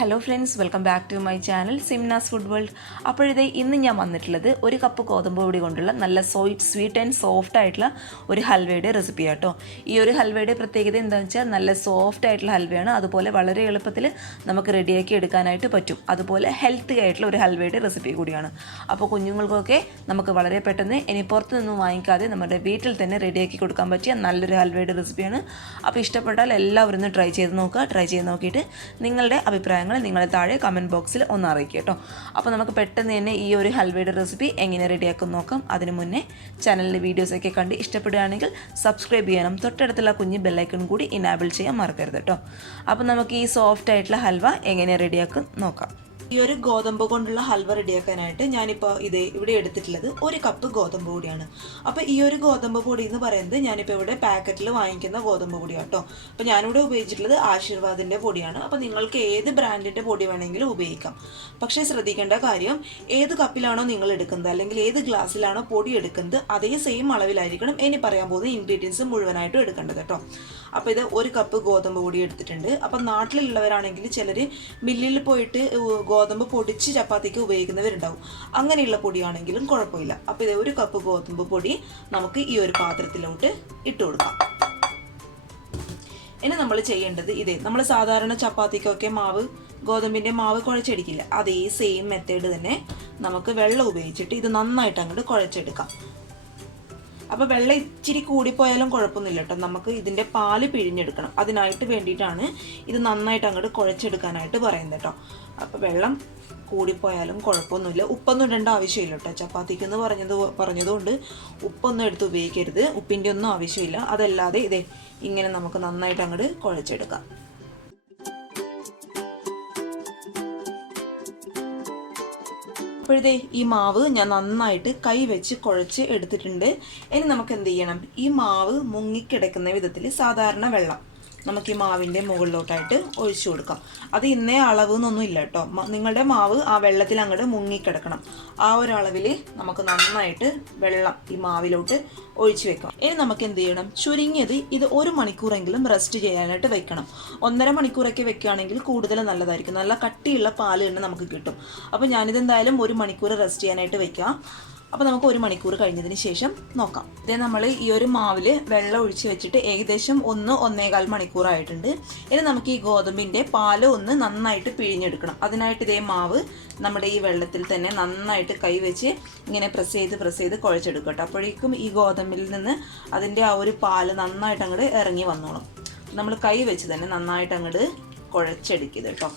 Hello friends, welcome back to my channel Simnas food world. അപ്പോഴേ ഇന്ന് ഞാൻ വന്നിട്ടുള്ളത് ഒരു കപ്പ് ഗോതമ്പ് പൊടി കൊണ്ടുള്ള നല്ല സ്വീറ്റ് ആൻഡ് സോഫ്റ്റ് ആയിട്ടുള്ള ഒരു ഹൽവയുടെ റെസിപ്പി ആട്ടോ. ഈ ഒരു ഹൽവയുടെ പ്രത്യേകത എന്താണെന്ന് വെച്ചാൽ നല്ല സോഫ്റ്റ് ആയിട്ടുള്ള ഹൽവയാണ്. അതുപോലെ വളരെ എളുപ്പത്തിൽ നമുക്ക് റെഡിയാക്കി എടുക്കാനായിട്ട് പറ്റും. അതുപോലെ ഹെൽത്തി ആയിട്ടുള്ള ഒരു ഹൽവയുടെ റെസിപ്പി കൂടിയാണ്. അപ്പോൾ കുഞ്ഞുങ്ങൾക്കൊക്കെ നമുക്ക് വളരെ പെട്ടെന്ന് ഇനി പുറത്തു നിന്നും വാങ്ങിക്കാതെ നമ്മുടെ വീട്ടിൽ തന്നെ റെഡിയാക്കി കൊടുക്കാൻ പറ്റിയ നല്ലൊരു ഹൽവയുടെ റെസിപ്പിയാണ്. അപ്പോൾ ഇഷ്ടപ്പെട്ടാൽ എല്ലാവരും ഒന്ന് ട്രൈ ചെയ്ത് നോക്കുക. ട്രൈ ചെയ്ത് നോക്കിയിട്ട് നിങ്ങളുടെ അഭിപ്രായങ്ങൾ നിങ്ങൾ താഴെ കമൻറ്റ് ബോക്സിൽ ഒന്ന് അറിയിക്കുക കേട്ടോ. അപ്പോൾ നമുക്ക് പെട്ടെന്ന് തന്നെ ഈ ഒരു ഹൽവയുടെ റെസിപ്പി എങ്ങനെ റെഡിയാക്കും നോക്കാം. അതിനു മുന്നേ ചാനലിലെ വീഡിയോസൊക്കെ കണ്ട് ഇഷ്ടപ്പെടുകയാണെങ്കിൽ സബ്സ്ക്രൈബ് ചെയ്യണം. തൊട്ടടുത്തുള്ള കുഞ്ഞ് ബെല്ലൈക്കൺ കൂടി ഇനാബിൾ ചെയ്യാൻ മറക്കരുത് കേട്ടോ. അപ്പോൾ നമുക്ക് ഈ സോഫ്റ്റ് ആയിട്ടുള്ള ഹൽവ എങ്ങനെ റെഡിയാക്കും നോക്കാം. ഈ ഒരു ഗോതമ്പ് കൊണ്ടുള്ള ഹൽവ റെഡിയാക്കാനായിട്ട് ഞാനിപ്പോൾ ഇവിടെ എടുത്തിട്ടുള്ളത് ഒരു കപ്പ് ഗോതമ്പ് പൊടിയാണ്. അപ്പോൾ ഈ ഒരു ഗോതമ്പ് പൊടി എന്ന് പറയുന്നത് ഞാനിപ്പോൾ ഇവിടെ പാക്കറ്റിൽ വാങ്ങിക്കുന്ന ഗോതമ്പ് പൊടിയാണ് കേട്ടോ. അപ്പോൾ ഞാനിവിടെ ഉപയോഗിച്ചിട്ടുള്ളത് ആശീർവാദിൻ്റെ പൊടിയാണ്. അപ്പോൾ നിങ്ങൾക്ക് ഏത് ബ്രാൻഡിൻ്റെ പൊടി വേണമെങ്കിലും ഉപയോഗിക്കാം. പക്ഷേ ശ്രദ്ധിക്കേണ്ട കാര്യം, ഏത് കപ്പിലാണോ നിങ്ങൾ എടുക്കുന്നത് അല്ലെങ്കിൽ ഏത് ഗ്ലാസ്സിലാണോ പൊടി എടുക്കുന്നത് അതേ സെയിം അളവിലായിരിക്കണം ഇനി പറയാൻ പോകുന്ന ഇൻഗ്രീഡിയൻസ് മുഴുവനായിട്ടും എടുക്കേണ്ടത് കേട്ടോ. അപ്പോൾ ഇത് ഒരു കപ്പ് ഗോതമ്പ് പൊടി എടുത്തിട്ടുണ്ട്. അപ്പം നാട്ടിലുള്ളവരാണെങ്കിൽ ചിലർ മില്ലിൽ പോയിട്ട് ഗോതമ്പ് പൊടിച്ച് ചപ്പാത്തിക്ക് ഉപയോഗിക്കുന്നവരുണ്ടാവും. അങ്ങനെയുള്ള പൊടിയാണെങ്കിലും കുഴപ്പമില്ല. അപ്പോൾ ഇത് ഒരു കപ്പ് ഗോതമ്പ് പൊടി നമുക്ക് ഈ ഒരു പാത്രത്തിലോട്ട് ഇട്ട് കൊടുക്കാം. ഇനി നമ്മൾ ചെയ്യേണ്ടത് നമ്മൾ സാധാരണ ചപ്പാത്തിക്കൊക്കെ ഗോതമ്പിൻ്റെ മാവ് കുഴച്ചെടുക്കില്ല, അതേ സെയിം മെത്തേഡ് തന്നെ നമുക്ക് വെള്ളം ഉപയോഗിച്ചിട്ട് ഇത് നന്നായിട്ട് അങ്ങോട്ട് കുഴച്ചെടുക്കാം. അപ്പോൾ വെള്ളം ഇച്ചിരി കൂടിപ്പോയാലും കുഴപ്പമൊന്നുമില്ല കേട്ടോ. നമുക്ക് ഇതിൻ്റെ പാല് പിഴിഞ്ഞെടുക്കണം. അതിനായിട്ട് വേണ്ടിയിട്ടാണ് ഇത് നന്നായിട്ട് അങ്ങോട്ട് കുഴച്ചെടുക്കാനായിട്ട് പറയുന്നത് കേട്ടോ. അപ്പോൾ വെള്ളം കൂടിപ്പോയാലും കുഴപ്പമൊന്നുമില്ല. ഉപ്പൊന്നും ഇടേണ്ട ആവശ്യമില്ല കേട്ടോ. ചപ്പാത്തിക്ക് എന്ന് പറഞ്ഞതുകൊണ്ട് ഉപ്പൊന്നും എടുത്ത് ഉപയോഗിക്കരുത്. ഉപ്പിൻ്റെ ഒന്നും ആവശ്യമില്ല. അതല്ലാതെ ഇങ്ങനെ നമുക്ക് നന്നായിട്ട് അങ്ങോട്ട് കുഴച്ചെടുക്കാം. അപ്പോഴേ ഈ മാവ് ഞാൻ നന്നായിട്ട് കൈ വെച്ച് കുഴച്ച് എടുത്തിട്ടുണ്ട്. ഇനി നമുക്ക് എന്ത് ചെയ്യണം, ഈ മാവ് മുങ്ങിക്കിടക്കുന്ന വിധത്തിൽ സാധാരണ വെള്ളം നമുക്ക് ഈ മാവിൻ്റെ മുകളിലോട്ടായിട്ട് ഒഴിച്ചു കൊടുക്കാം. അത് ഇന്നേ അളവ് എന്നൊന്നും ഇല്ല കേട്ടോ. നിങ്ങളുടെ മാവ് ആ വെള്ളത്തിൽ അങ്ങോട്ട് മുങ്ങിക്കിടക്കണം. ആ ഒരു അളവിൽ നമുക്ക് നന്നായിട്ട് വെള്ളം ഈ മാവിലോട്ട് ഒഴിച്ചു വെക്കാം. ഇനി നമുക്ക് എന്ത് ചെയ്യണം, ചുരുങ്ങിയത് ഇത് 1 മണിക്കൂറെങ്കിലും റെസ്റ്റ് ചെയ്യാനായിട്ട് വെക്കണം. 1.5 മണിക്കൂറൊക്കെ വെക്കുകയാണെങ്കിൽ കൂടുതൽ നല്ലതായിരിക്കും. നല്ല കട്ടിയുള്ള പാല് തന്നെ നമുക്ക് കിട്ടും. അപ്പോൾ ഞാനിതെന്തായാലും 1 മണിക്കൂർ റെസ്റ്റ് ചെയ്യാനായിട്ട് വെക്കാം. അപ്പോൾ നമുക്ക് 1 മണിക്കൂർ കഴിഞ്ഞതിന് ശേഷം നോക്കാം. നമ്മൾ ഈ ഒരു മാവിൽ വെള്ളം ഒഴിച്ച് വെച്ചിട്ട് ഏകദേശം 1-1.25 മണിക്കൂറായിട്ടുണ്ട്. ഇനി നമുക്ക് ഈ ഗോതമ്പിൻ്റെ പാല് ഒന്ന് നന്നായിട്ട് പിഴിഞ്ഞെടുക്കണം. അതിനായിട്ട് മാവ് നമ്മുടെ ഈ വെള്ളത്തിൽ തന്നെ നന്നായിട്ട് കൈവച്ച് ഇങ്ങനെ പ്രസ് ചെയ്ത് കുഴച്ചെടുക്കുക കേട്ടോ. അപ്പോഴേക്കും ഈ ഗോതമ്പിൽ നിന്ന് അതിൻ്റെ ആ ഒരു പാല് നന്നായിട്ട് അങ്ങോട്ട് ഇറങ്ങി വന്നോളും. നമ്മൾ കൈ വെച്ച് തന്നെ നന്നായിട്ട് അങ്ങോട്ട് കുഴച്ചെടുക്കുക കേട്ടോ.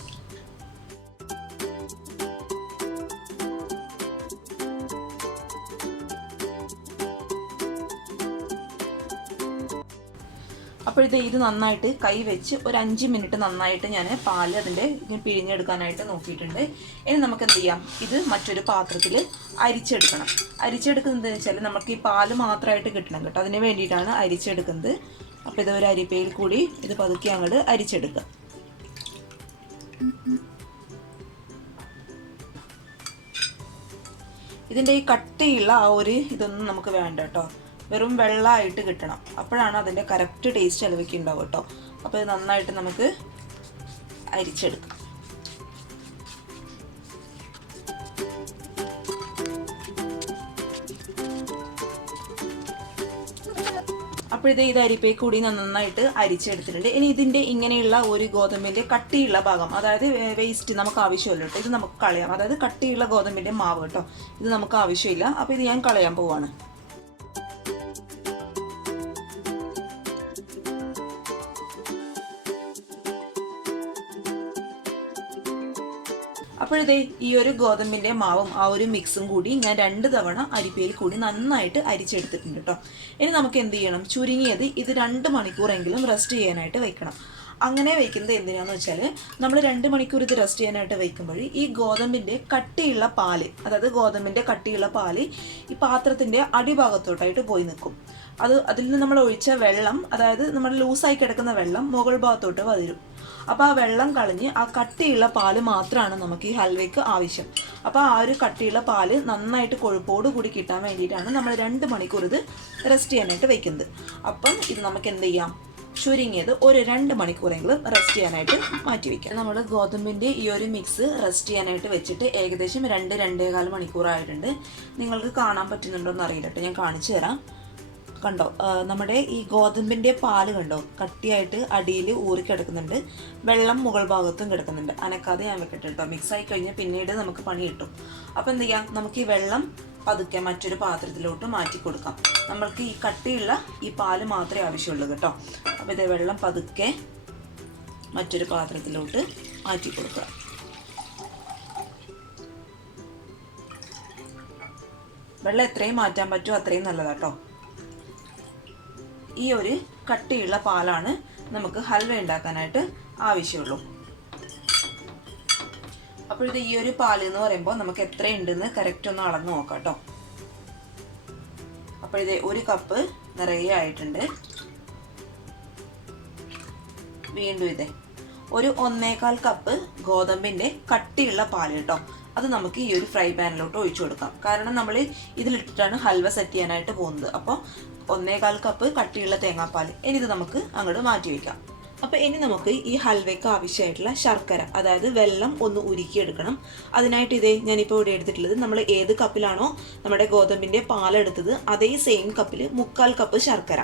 അപ്പോഴത്തെ ഇത് നന്നായിട്ട് കൈ വെച്ച് ഒരു 5 മിനിറ്റ് നന്നായിട്ട് ഞാൻ പാല് അതിൻ്റെ പിഴിഞ്ഞെടുക്കാനായിട്ട് നോക്കിയിട്ടുണ്ട്. ഇനി നമുക്ക് എന്ത് ചെയ്യാം, ഇത് മറ്റൊരു പാത്രത്തിൽ അരിച്ചെടുക്കണം. അരിച്ചെടുക്കുന്നത് വെച്ചാൽ നമുക്ക് ഈ പാല് മാത്രമായിട്ട് കിട്ടണം കേട്ടോ. അതിന് വേണ്ടിയിട്ടാണ് അരിച്ചെടുക്കുന്നത്. അപ്പോൾ ഇത് ഒരു അരിപ്പയിൽ കൂടി ഇത് പതുക്കി അങ്ങോട്ട് അരിച്ചെടുക്കുക. ഇതിൻ്റെ ഈ കട്ടിയുള്ള ആ ഒരു ഇതൊന്നും നമുക്ക് വേണ്ട കേട്ടോ. വെറും വെള്ളമായിട്ട് കിട്ടണം. അപ്പോഴാണ് അതിൻ്റെ കറക്റ്റ് ടേസ്റ്റ് ഹൽവയ്ക്ക് ഉണ്ടാവും കേട്ടോ. അപ്പോൾ ഇത് നന്നായിട്ട് നമുക്ക് അരിച്ചെടുക്കാം. അപ്പോഴത്തെ ഇത് അരിപ്പയിൽ കൂടി നന്നായിട്ട് അരിച്ചെടുത്തിട്ടുണ്ട്. ഇനി ഇതിൻ്റെ ഇങ്ങനെയുള്ള ഒരു ഗോതമ്പിൻ്റെ കട്ടിയുള്ള ഭാഗം, അതായത് വേസ്റ്റ് നമുക്ക് ആവശ്യമില്ല കേട്ടോ. ഇത് നമുക്ക് കളയാം. അതായത് കട്ടിയുള്ള ഗോതമ്പിൻ്റെ മാവ് കേട്ടോ, ഇത് നമുക്ക് ആവശ്യമില്ല. അപ്പോൾ ഇത് ഞാൻ കളയാൻ പോവാണ്. അപ്പോഴേ ഈ ഒരു ഗോതമ്പിൻ്റെ മാവും ആ ഒരു മിക്സും കൂടി ഞാൻ 2 തവണ അരിപ്പയിൽ കൂടി നന്നായിട്ട് അരിച്ചെടുത്തിട്ടുണ്ട് കേട്ടോ. ഇനി നമുക്ക് എന്ത് ചെയ്യണം, ചുരുങ്ങിയത് ഇത് 2 മണിക്കൂറെങ്കിലും റെസ്റ്റ് ചെയ്യാനായിട്ട് വെക്കണം. അങ്ങനെ വയ്ക്കുന്നത് എന്തിനാണെന്ന് വെച്ചാൽ നമ്മൾ 2 മണിക്കൂർ ഇത് റെസ്റ്റ് ചെയ്യാനായിട്ട് വയ്ക്കുമ്പോൾ ഈ ഗോതമ്പിൻ്റെ കട്ടിയുള്ള പാല്, അതായത് ഗോതമ്പിൻ്റെ കട്ടിയുള്ള പാല് ഈ പാത്രത്തിൻ്റെ അടിഭാഗത്തോട്ടായിട്ട് പോയി നിൽക്കും. അതിൽ നിന്ന് നമ്മൾ ഒഴിച്ച വെള്ളം, അതായത് നമ്മൾ ലൂസായി കിടക്കുന്ന വെള്ളം മുകൾ ഭാഗത്തോട്ട് വരും. അപ്പോൾ ആ വെള്ളം കളഞ്ഞ് ആ കട്ടിയുള്ള പാല് മാത്രമാണ് നമുക്ക് ഈ ഹൽവയ്ക്ക് ആവശ്യം. അപ്പോൾ ആ ഒരു കട്ടിയുള്ള പാല് നന്നായിട്ട് കൊഴുപ്പോട് കൂടി കിട്ടാൻ വേണ്ടിയിട്ടാണ് നമ്മൾ 2 മണിക്കൂർ ഇത് റെസ്റ്റ് ചെയ്യാനായിട്ട് വെക്കുന്നത്. അപ്പം ഇത് നമുക്ക് എന്ത് ചെയ്യാം, ചുരുങ്ങിയത് ഒരു 2 മണിക്കൂറെങ്കിലും റെസ്റ്റ് ചെയ്യാനായിട്ട് മാറ്റി വയ്ക്കാം. നമ്മൾ ഗോതമ്പിൻ്റെ ഈ ഒരു മിക്സ് റെസ്റ്റ് ചെയ്യാനായിട്ട് വെച്ചിട്ട് ഏകദേശം 2-2.25 മണിക്കൂറായിട്ടുണ്ട്. നിങ്ങൾക്ക് കാണാൻ പറ്റുന്നുണ്ടോ എന്ന് അറിയില്ല കേട്ടോ, ഞാൻ കാണിച്ചു തരാം. കണ്ടോ, നമ്മുടെ ഈ ഗോതമ്പിൻ്റെ പാല് കണ്ടോ കട്ടിയായിട്ട് അടിയിൽ ഊറിക്കിടക്കുന്നുണ്ട്, വെള്ളം മുകൾ ഭാഗത്തും കിടക്കുന്നുണ്ട്. അനക്കാതെ ഞാൻ വെക്കട്ടെ കേട്ടോ, മിക്സായി കഴിഞ്ഞാൽ പിന്നീട് നമുക്ക് പണി കിട്ടും. അപ്പോൾ എന്ത് ചെയ്യാം, നമുക്ക് ഈ വെള്ളം പതുക്കെ മറ്റൊരു പാത്രത്തിലോട്ട് മാറ്റി കൊടുക്കാം. നമ്മൾക്ക് ഈ കട്ടിയുള്ള ഈ പാല് മാത്രമേ ആവശ്യമുള്ളൂ കേട്ടോ. അപ്പോൾ ഇതേ വെള്ളം പതുക്കെ മറ്റൊരു പാത്രത്തിലോട്ട് മാറ്റി കൊടുക്കുക. വെള്ളം എത്രയും മാറ്റാൻ പറ്റുമോ അത്രയും നല്ലതാട്ടോ. ഈ ഒരു കട്ടിയുള്ള പാലാണ് നമുക്ക് ഹൽവ ഉണ്ടാക്കാനായിട്ട് ആവശ്യമുള്ളൂ. അപ്പോൾ ഇത് ഈ ഒരു പാല് എന്ന് പറയുമ്പോൾ നമുക്ക് എത്രയുണ്ടെന്ന് കറക്റ്റ് ഒന്ന് അളന്ന് നോക്കാം കേട്ടോ. അപ്പോൾ ഇത് 1 കപ്പ് നിറയെ ആയിട്ടുണ്ട്. വീണ്ടും ഇതേ ഒരു 1.25 കപ്പ് ഗോതമ്പിൻ്റെ കട്ടിയുള്ള പാല് കേട്ടോ. അത് നമുക്ക് ഈ ഒരു ഫ്രൈ പാനിലോട്ട് ഒഴിച്ചു കൊടുക്കാം. കാരണം നമ്മൾ ഇതിലിട്ടിട്ടാണ് ഹൽവ സെറ്റ് ചെയ്യാനായിട്ട് പോകുന്നത്. അപ്പോൾ 1.25 കപ്പ് കട്ടിയുള്ള തേങ്ങാപ്പാൽ. ഇനി ഇത് നമുക്ക് അങ്ങോട്ട് മാറ്റി വയ്ക്കാം. അപ്പോൾ ഇനി നമുക്ക് ഈ ഹൽവയ്ക്ക് ആവശ്യമായിട്ടുള്ള ശർക്കര, അതായത് വെള്ളം ഒന്ന് ഉരുക്കിയെടുക്കണം. അതിനായിട്ട് ഇതേ ഞാനിപ്പോൾ ഇവിടെ എടുത്തിട്ടുള്ളത്, നമ്മൾ ഏത് കപ്പിലാണോ നമ്മുടെ ഗോതമ്പിൻ്റെ പാലെടുത്തത് അതേ സെയിം കപ്പിൽ 3/4 കപ്പ് ശർക്കര.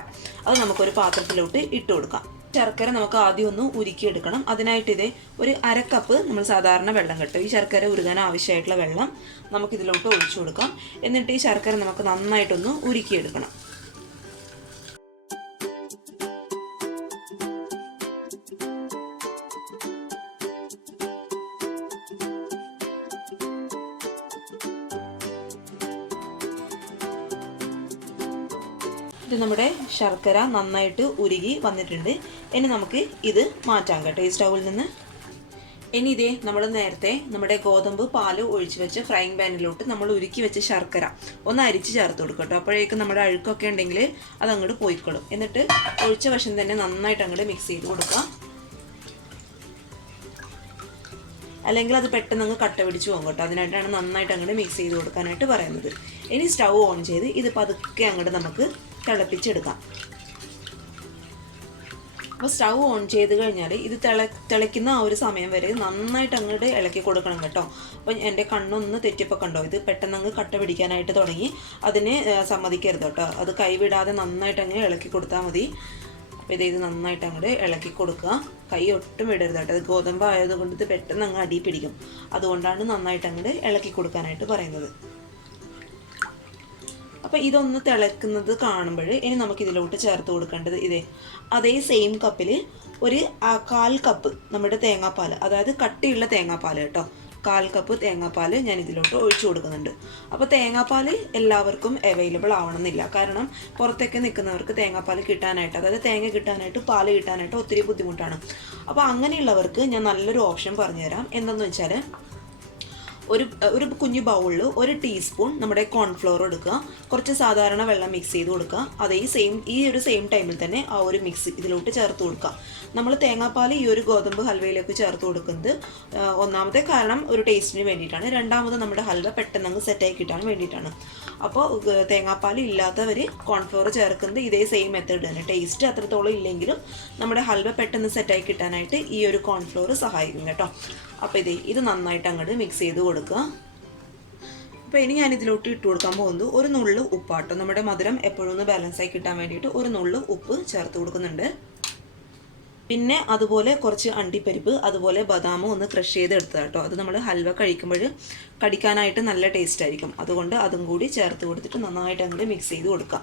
അത് നമുക്കൊരു പാത്രത്തിലോട്ട് ഇട്ട് കൊടുക്കാം. ശർക്കര നമുക്ക് ആദ്യം ഒന്ന് ഉരുക്കിയെടുക്കണം. അതിനായിട്ട് ഇതേ ഒരു 1/2 കപ്പ് നമ്മൾ സാധാരണ വെള്ളം കിട്ടും. ഈ ശർക്കര ഉരുകാൻ ആവശ്യമായിട്ടുള്ള വെള്ളം നമുക്കിതിലോട്ട് ഒഴിച്ചു കൊടുക്കാം. എന്നിട്ട് ഈ ശർക്കര നമുക്ക് നന്നായിട്ടൊന്ന് ഉരുക്കിയെടുക്കണം. ഇത് നമ്മുടെ ശർക്കര നന്നായിട്ട് ഉരുകി വന്നിട്ടുണ്ട്. ഇനി നമുക്ക് ഇത് മാറ്റാം കേട്ടോ ഈ സ്റ്റൗവിൽ നിന്ന്. ഇനി ഇതേ നമ്മൾ നേരത്തെ നമ്മുടെ ഗോതമ്പ് പാല് ഒഴിച്ച് വെച്ച് ഫ്രൈങ് പാനിലോട്ട് നമ്മൾ ഉരുക്കി വെച്ച ശർക്കര ഒന്ന് അരിച്ച് ചേർത്ത് കൊടുക്കും കേട്ടോ. അപ്പോഴേക്കും നമ്മുടെ അഴുക്കൊക്കെ ഉണ്ടെങ്കിൽ അത് അങ്ങോട്ട് പോയിക്കോളും. എന്നിട്ട് ഒഴിച്ച വശം തന്നെ നന്നായിട്ട് അങ്ങോട്ട് മിക്സ് ചെയ്ത് കൊടുക്കുക. അല്ലെങ്കിൽ അത് പെട്ടെന്ന് അങ്ങ് കട്ട പിടിച്ച് പോകും കേട്ടോ. അതിനായിട്ടാണ് നന്നായിട്ട് അങ്ങോട്ട് മിക്സ് ചെയ്ത് കൊടുക്കാനായിട്ട് പറയുന്നത്. ഇനി സ്റ്റൗ ഓൺ ചെയ്ത് ഇത് പതുക്കെ അങ്ങോട്ട് നമുക്ക് തിളപ്പിച്ചെടുക്കാം. അപ്പോൾ സ്റ്റൗ ഓൺ ചെയ്ത് കഴിഞ്ഞാൽ ഇത് തിളയ്ക്കുന്ന ആ ഒരു സമയം വരെ നന്നായിട്ട് അങ്ങോട്ട് ഇളക്കി കൊടുക്കണം കേട്ടോ. അപ്പോൾ എൻ്റെ കണ്ണൊന്ന് തെറ്റിയപ്പോൾ കണ്ടോ, ഇത് പെട്ടെന്ന് അങ്ങ് കട്ട പിടിക്കാനായിട്ട് തുടങ്ങി. അതിനെ സമ്മതിക്കരുത് കേട്ടോ. അത് കൈവിടാതെ നന്നായിട്ട് അങ്ങ് ഇളക്കി കൊടുത്താൽ മതി. അപ്പോൾ ഇത് നന്നായിട്ട് അങ്ങോട്ട് ഇളക്കി കൊടുക്കുക. കൈ ഒട്ടും വിടരുത് കേട്ടോ. അത് ഗോതമ്പ് ആയതുകൊണ്ട് ഇത് പെട്ടെന്ന് അങ്ങ് അടി പിടിക്കും. അതുകൊണ്ടാണ് നന്നായിട്ട് അങ്ങോട്ട് ഇളക്കി കൊടുക്കാനായിട്ട് പറയുന്നത്. അപ്പോൾ ഇതൊന്ന് തിളക്കുന്നത് കാണുമ്പോൾ ഇനി നമുക്ക് ഇതിലോട്ട് ചേർത്ത് കൊടുക്കേണ്ടത് ഇതേ അതേ സെയിം കപ്പിൽ ഒരു 1/4 കപ്പ് നമ്മുടെ തേങ്ങാപ്പാൽ, അതായത് കട്ടിയുള്ള തേങ്ങാപ്പാൽ കേട്ടോ. 1/4 കപ്പ് തേങ്ങാപ്പാൽ ഞാൻ ഇതിലോട്ട് ഒഴിച്ചു കൊടുക്കുന്നുണ്ട്. അപ്പോൾ തേങ്ങാപ്പാൽ എല്ലാവർക്കും അവൈലബിൾ ആവണമെന്നില്ല. കാരണം പുറത്തൊക്കെ നിൽക്കുന്നവർക്ക് തേങ്ങാപ്പാൽ കിട്ടാനായിട്ട്, അതായത് തേങ്ങ കിട്ടാനായിട്ട്, പാല് കിട്ടാനായിട്ട് ഒത്തിരി ബുദ്ധിമുട്ടാണ്. അപ്പോൾ അങ്ങനെയുള്ളവർക്ക് ഞാൻ നല്ലൊരു ഓപ്ഷൻ പറഞ്ഞുതരാം. എന്തെന്ന് വെച്ചാൽ ഒരു കുഞ്ഞു ബൗളിൽ 1 ടീസ്പൂൺ നമ്മുടെ കോൺഫ്ലോർ എടുക്കുക, കുറച്ച് സാധാരണ വെള്ളം മിക്സ് ചെയ്ത് കൊടുക്കുക. അതേ ഈ ഒരു സെയിം ടൈമിൽ തന്നെ ആ ഒരു മിക്സ് ഇതിലോട്ട് ചേർത്ത് കൊടുക്കുക. നമ്മൾ തേങ്ങാപ്പാൽ ഈ ഒരു ഗോതമ്പ് ഹൽവയിലേക്ക് ചേർത്ത് കൊടുക്കുന്നത് ഒന്നാമത്തെ കാരണം ഒരു ടേസ്റ്റിന് വേണ്ടിയിട്ടാണ്. രണ്ടാമത് നമ്മുടെ ഹൽവ പെട്ടെന്ന് സെറ്റായി കിട്ടാൻ വേണ്ടിയിട്ടാണ്. അപ്പോൾ തേങ്ങാപ്പാൽ ഇല്ലാത്തവർ കോൺഫ്ലോർ ചേർക്കുന്നത് ഇതേ സെയിം മെത്തേഡ് തന്നെ. ടേസ്റ്റ് അത്രത്തോളം ഇല്ലെങ്കിലും നമ്മുടെ ഹൽവ പെട്ടെന്ന് സെറ്റായി കിട്ടാനായിട്ട് ഈ ഒരു കോൺഫ്ലോർ സഹായിക്കും കേട്ടോ. അപ്പോൾ ഇത് നന്നായിട്ട് അങ്ങോട്ട് മിക്സ് ചെയ്ത് കൊടുക്കുക. അപ്പോൾ ഇനി ഞാൻ ഇതിലോട്ട് ഇട്ട് കൊടുക്കാൻ പോകുന്നത് ഒരു നുള്ളു ഉപ്പാട്ടോ. നമ്മുടെ മധുരം എപ്പോഴും ഒന്ന് ബാലൻസായി കിട്ടാൻ വേണ്ടിയിട്ട് ഒരു നുള്ളു ഉപ്പ് ചേർത്ത് കൊടുക്കുന്നുണ്ട്. പിന്നെ അതുപോലെ കുറച്ച് അണ്ടിപ്പരിപ്പ്, അതുപോലെ ബദാമും ഒന്ന് ക്രഷ് ചെയ്തെടുത്തത് കേട്ടോ. അത് നമ്മൾ ഹൽവ കഴിക്കുമ്പോൾ കടിക്കാനായിട്ട് നല്ല ടേസ്റ്റ് ആയിരിക്കും. അതുകൊണ്ട് അതും കൂടി ചേർത്ത് കൊടുത്തിട്ട് നന്നായിട്ട് അങ്ങോട്ട് മിക്സ് ചെയ്ത് കൊടുക്കുക.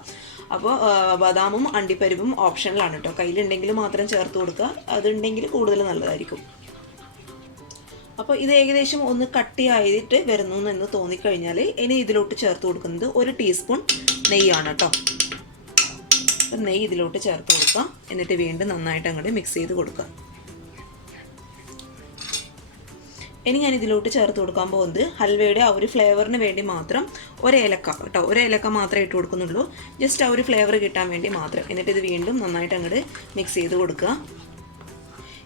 അപ്പോൾ ബദാമും അണ്ടിപ്പരിപ്പും ഓപ്ഷനിലാണ് കേട്ടോ. കയ്യിലുണ്ടെങ്കിൽ മാത്രം ചേർത്ത് കൊടുക്കുക, അതുണ്ടെങ്കിൽ കൂടുതൽ നല്ലതായിരിക്കും. അപ്പോൾ ഇത് ഏകദേശം ഒന്ന് കട്ടിയായിട്ട് വരുന്നു എന്ന് തോന്നിക്കഴിഞ്ഞാൽ ഇനി ഇതിലോട്ട് ചേർത്ത് കൊടുക്കുന്നത് 1 ടീസ്പൂൺ നെയ്യാണ് കേട്ടോ. അപ്പം നെയ്യ് ഇതിലോട്ട് ചേർത്ത് കൊടുക്കുക. എന്നിട്ട് വീണ്ടും നന്നായിട്ട് അങ്ങോട്ട് മിക്സ് ചെയ്ത് കൊടുക്കുക. ഇനി ഞാൻ ഇതിലോട്ട് ചേർത്ത് കൊടുക്കാൻ പോകുന്നത് ഹൽവയുടെ ആ ഒരു ഫ്ലേവറിന് വേണ്ടി മാത്രം 1 ഏലക്ക കേട്ടോ. 1 ഏലക്ക മാത്രമേ ഇട്ട് കൊടുക്കുന്നുള്ളൂ, ജസ്റ്റ് ആ ഒരു ഫ്ലേവർ കിട്ടാൻ വേണ്ടി മാത്രം. എന്നിട്ട് ഇത് വീണ്ടും നന്നായിട്ട് അങ്ങോട്ട് മിക്സ് ചെയ്ത് കൊടുക്കുക.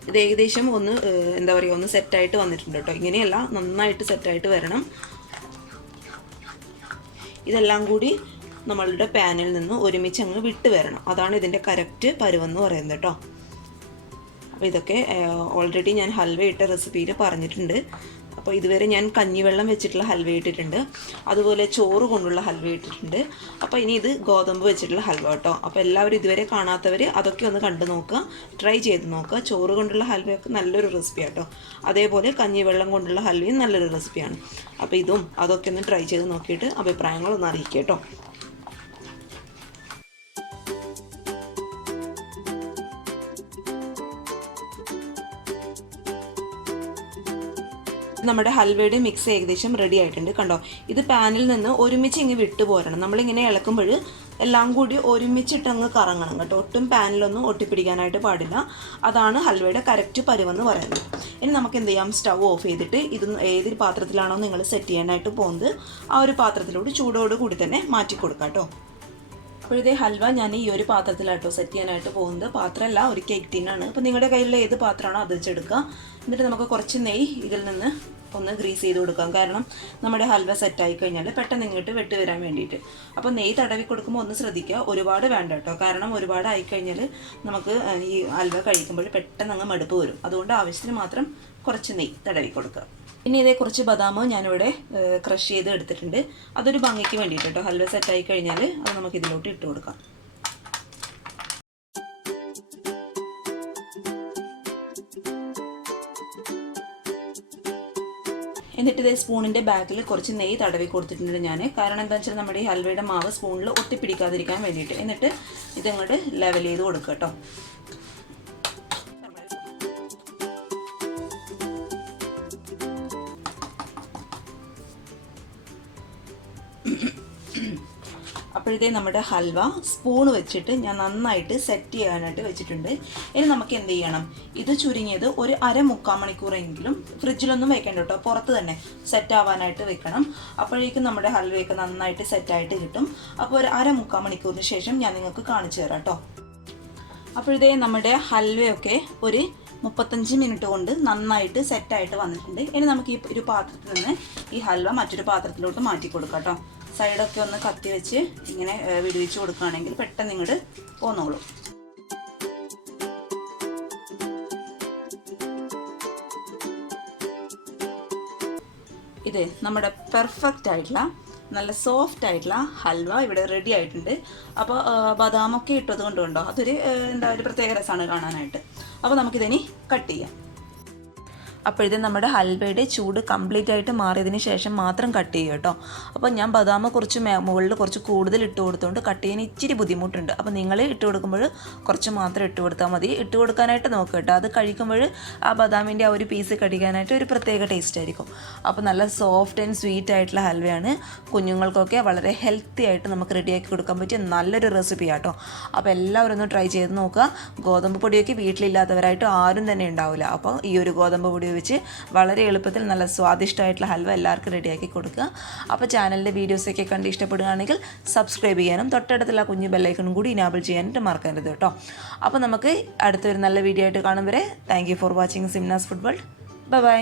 ഇത് ഏകദേശം ഒന്ന് എന്താ പറയുക, ഒന്ന് സെറ്റായിട്ട് വന്നിട്ടുണ്ട് കേട്ടോ. ഇങ്ങനെയല്ല, നന്നായിട്ട് സെറ്റായിട്ട് വരണം. ഇതെല്ലാം കൂടി നമ്മളുടെ പാനിൽ നിന്ന് ഒരുമിച്ച് അങ്ങ് വിട്ട് വരണം. അതാണ് ഇതിൻ്റെ കറക്റ്റ് പരുവെന്ന് പറയുന്നത് കേട്ടോ. അപ്പോൾ ഇതൊക്കെ ഓൾറെഡി ഞാൻ ഹൽവ ഇട്ട റെസിപ്പിയിൽ പറഞ്ഞിട്ടുണ്ട്. അപ്പോൾ ഇതുവരെ ഞാൻ കഞ്ഞിവെള്ളം വെച്ചിട്ടുള്ള ഹൽവ ഇട്ടിട്ടുണ്ട്, അതുപോലെ ചോറ് കൊണ്ടുള്ള ഹൽവ ഇട്ടിട്ടുണ്ട്. അപ്പോൾ ഇനി ഇത് ഗോതമ്പ് വെച്ചിട്ടുള്ള ഹൽവ കേട്ടോ. അപ്പോൾ എല്ലാവരും ഇതുവരെ കാണാത്തവർ അതൊക്കെ ഒന്ന് കണ്ടു നോക്കുക, ട്രൈ ചെയ്ത് നോക്കുക. ചോറ് കൊണ്ടുള്ള ഹൽവയൊക്കെ നല്ലൊരു റെസിപ്പി കേട്ടോ. അതേപോലെ കഞ്ഞിവെള്ളം കൊണ്ടുള്ള ഹൽവയും നല്ലൊരു റെസിപ്പിയാണ്. അപ്പോൾ ഇതും അതൊക്കെ ഒന്ന് ട്രൈ ചെയ്ത് നോക്കിയിട്ട് അഭിപ്രായങ്ങളൊന്ന് അറിയിക്കുക കേട്ടോ. നമ്മുടെ ഹൽവയുടെ മിക്സ് ഏകദേശം റെഡി ആയിട്ടുണ്ട്. കണ്ടോ, ഇത് പാനിൽ നിന്ന് ഒരുമിച്ച് ഇങ്ങ് വിട്ടു പോരണം. നമ്മളിങ്ങനെ ഇളക്കുമ്പോൾ എല്ലാം കൂടി ഒരുമിച്ചിട്ട് അങ്ങ് കറങ്ങണം കേട്ടോ. ഒട്ടും പാനിലൊന്നും ഒട്ടിപ്പിടിക്കാനായിട്ട് പാടില്ല. അതാണ് ഹൽവയുടെ കറക്റ്റ് പരുവെന്ന് പറയുന്നത്. ഇനി നമുക്ക് എന്ത് ചെയ്യാം, സ്റ്റൗ ഓഫ് ചെയ്തിട്ട് ഇത് ഏതൊരു പാത്രത്തിലാണോ നിങ്ങൾ സെറ്റ് ചെയ്യാനായിട്ട് പോകുന്നത് ആ ഒരു പാത്രത്തിലോട്ട് ചൂടോട് കൂടി തന്നെ മാറ്റി കൊടുക്കാം കേട്ടോ. അപ്പോഴത്തെ ഹൽവ ഞാൻ ഈ ഒരു പാത്രത്തിലാട്ടോ സെറ്റ് ചെയ്യാനായിട്ട് പോകുന്നത്. പാത്രമല്ല, ഒരു കേക്ക് ടീനാണ്. അപ്പോൾ നിങ്ങളുടെ കയ്യിലുള്ള ഏത് പാത്രമാണോ അത് വെച്ചെടുക്കുക. എന്നിട്ട് നമുക്ക് കുറച്ച് നെയ്യ് ഇതിൽ നിന്ന് ഒന്ന് ഗ്രീസ് ചെയ്ത് കൊടുക്കാം. കാരണം നമ്മുടെ ഹൽവ സെറ്റായി കഴിഞ്ഞാൽ പെട്ടെന്ന് ഇങ്ങോട്ട് വെട്ടി വരാൻ വേണ്ടിയിട്ട്. അപ്പോൾ നെയ്യ് തടവി കൊടുക്കുമ്പോൾ ഒന്ന് ശ്രദ്ധിക്കുക, ഒരുപാട് വേണ്ട കേട്ടോ. കാരണം ഒരുപാട് ആയിക്കഴിഞ്ഞാൽ നമുക്ക് ഈ ഹൽവ കഴിക്കുമ്പോൾ പെട്ടെന്ന് അങ്ങ് മടുപ്പ് വരും. അതുകൊണ്ട് ആവശ്യത്തിന് മാത്രം കുറച്ച് നെയ്യ് തടവി കൊടുക്കുക. ഇനി ഇതേ കുറച്ച് ബദാം ഞാനിവിടെ ക്രഷ് ചെയ്ത് എടുത്തിട്ടുണ്ട്. അതൊരു ഭംഗിക്ക് വേണ്ടിയിട്ട് കേട്ടോ. ഹൽവ സെറ്റായി കഴിഞ്ഞാൽ അത് നമുക്ക് ഇതിലോട്ട് ഇട്ട് കൊടുക്കാം. എന്നിട്ട് ഇതേ സ്പൂണിൻ്റെ ബാക്കിൽ കുറച്ച് നെയ്യ് തടവി കൊടുത്തിട്ടുണ്ട് ഞാൻ. കാരണം എന്താ വെച്ചാൽ നമ്മുടെ ഈ ഹൽവയുടെ മാവ് സ്പൂണിൽ ഒട്ടിപ്പിടിക്കാതിരിക്കാൻ വേണ്ടിയിട്ട്. എന്നിട്ട് ഇതങ്ങോട്ട് ലെവൽ ചെയ്ത് കൊടുക്കുക കേട്ടോ. അപ്പോഴത്തേ നമ്മുടെ ഹൽവ സ്പൂൺ വെച്ചിട്ട് ഞാൻ നന്നായിട്ട് സെറ്റ് ചെയ്യാനായിട്ട് വെച്ചിട്ടുണ്ട്. ഇനി നമുക്ക് എന്ത് ചെയ്യണം, ഇത് ചുരുങ്ങിയത് ഒരു 1/2-3/4 മണിക്കൂറെങ്കിലും ഫ്രിഡ്ജിലൊന്നും വെക്കേണ്ട കേട്ടോ, പുറത്ത് തന്നെ സെറ്റ് ആവാനായിട്ട് വെക്കണം. അപ്പോഴേക്കും നമ്മുടെ ഹൽവയൊക്കെ നന്നായിട്ട് സെറ്റായിട്ട് കിട്ടും. അപ്പോൾ ഒരു 1/2-3/4 മണിക്കൂറിന് ശേഷം ഞാൻ നിങ്ങൾക്ക് കാണിച്ചു തരാം കേട്ടോ. അപ്പോഴത്തേ നമ്മുടെ ഹൽവയൊക്കെ ഒരു 35 മിനിറ്റ് കൊണ്ട് നന്നായിട്ട് സെറ്റായിട്ട് വന്നിട്ടുണ്ട്. ഇനി നമുക്ക് ഈ ഒരു പാത്രത്തിൽ നിന്ന് ഈ ഹൽവ മറ്റൊരു പാത്രത്തിലോട്ട് മാറ്റി കൊടുക്കാം കേട്ടോ. സൈഡൊക്കെ ഒന്ന് കത്തി വെച്ച് ഇങ്ങനെ വിടുവിച്ച് കൊടുക്കുകയാണെങ്കിൽ പെട്ടെന്ന് ഇങ്ങോട്ട് പോന്നോളൂ. ഇത് നമ്മുടെ പെർഫെക്റ്റ് ആയിട്ടുള്ള നല്ല സോഫ്റ്റ് ആയിട്ടുള്ള ഹൽവ ഇവിടെ റെഡി ആയിട്ടുണ്ട്. അപ്പോൾ ബദാമൊക്കെ ഇട്ടത് കൊണ്ടുണ്ടോ അതൊരു ഒരു പ്രത്യേക രസമാണ് കാണാനായിട്ട്. അപ്പോൾ നമുക്കിതിനി കട്ട് ചെയ്യാം. അപ്പോഴത്തെ നമ്മുടെ ഹൽവയുടെ ചൂട് കംപ്ലീറ്റ് ആയിട്ട് മാറിയതിന് ശേഷം മാത്രം കട്ട് ചെയ്യുക കേട്ടോ. അപ്പോൾ ഞാൻ ബദാം കുറച്ച് മുകളിൽ കുറച്ച് കൂടുതൽ ഇട്ട് കൊടുത്തുകൊണ്ട് കട്ട് ചെയ്യാൻ ഇച്ചിരി ബുദ്ധിമുട്ടുണ്ട്. അപ്പോൾ നിങ്ങൾ ഇട്ട് കൊടുക്കുമ്പോൾ കുറച്ച് മാത്രം ഇട്ട് കൊടുത്താൽ മതി. ഇട്ട് കൊടുക്കാനായിട്ട് നോക്കുക കേട്ടോ. അത് കഴിക്കുമ്പോൾ ആ ബദാമിൻ്റെ ആ ഒരു പീസ് കടിക്കാനായിട്ട് ഒരു പ്രത്യേക ടേസ്റ്റ് ആയിരിക്കും. അപ്പോൾ നല്ല സോഫ്റ്റ് ആൻഡ് സ്വീറ്റ് ആയിട്ടുള്ള ഹൽവയാണ്. കുഞ്ഞുങ്ങൾക്കൊക്കെ വളരെ ഹെൽത്തി ആയിട്ട് നമുക്ക് റെഡിയാക്കി കൊടുക്കാൻ പറ്റിയ നല്ലൊരു റെസിപ്പി ആട്ടോ. അപ്പോൾ എല്ലാവരും ഒന്ന് ട്രൈ ചെയ്ത് നോക്കുക. ഗോതമ്പ് പൊടിയൊക്കെ വീട്ടിലില്ലാത്തവരായിട്ട് ആരും തന്നെ ഉണ്ടാവില്ല. അപ്പോൾ ഈ ഒരു ഗോതമ്പ് പൊടി വെച്ച് വളരെ എളുപ്പത്തിൽ നല്ല സ്വാദിഷ്ടമായിട്ടുള്ള ഹൽവ എല്ലാവർക്കും റെഡിയാക്കി കൊടുക്കുക. അപ്പോൾ ചാനലിൻ്റെ വീഡിയോസൊക്കെ കണ്ട് ഇഷ്ടപ്പെടുകയാണെങ്കിൽ സബ്സ്ക്രൈബ് ചെയ്യാനും തൊട്ടടുത്തുള്ള കുഞ്ഞു ബെല്ലൈക്കണും കൂടി ഇനാബിൾ ചെയ്യാനായിട്ട് മറക്കരുത് കേട്ടോ. അപ്പോൾ നമുക്ക് അടുത്തൊരു നല്ല വീഡിയോ ആയിട്ട് കാണും വരെ thank you for watching സിംനാസ് food world. Bye bye.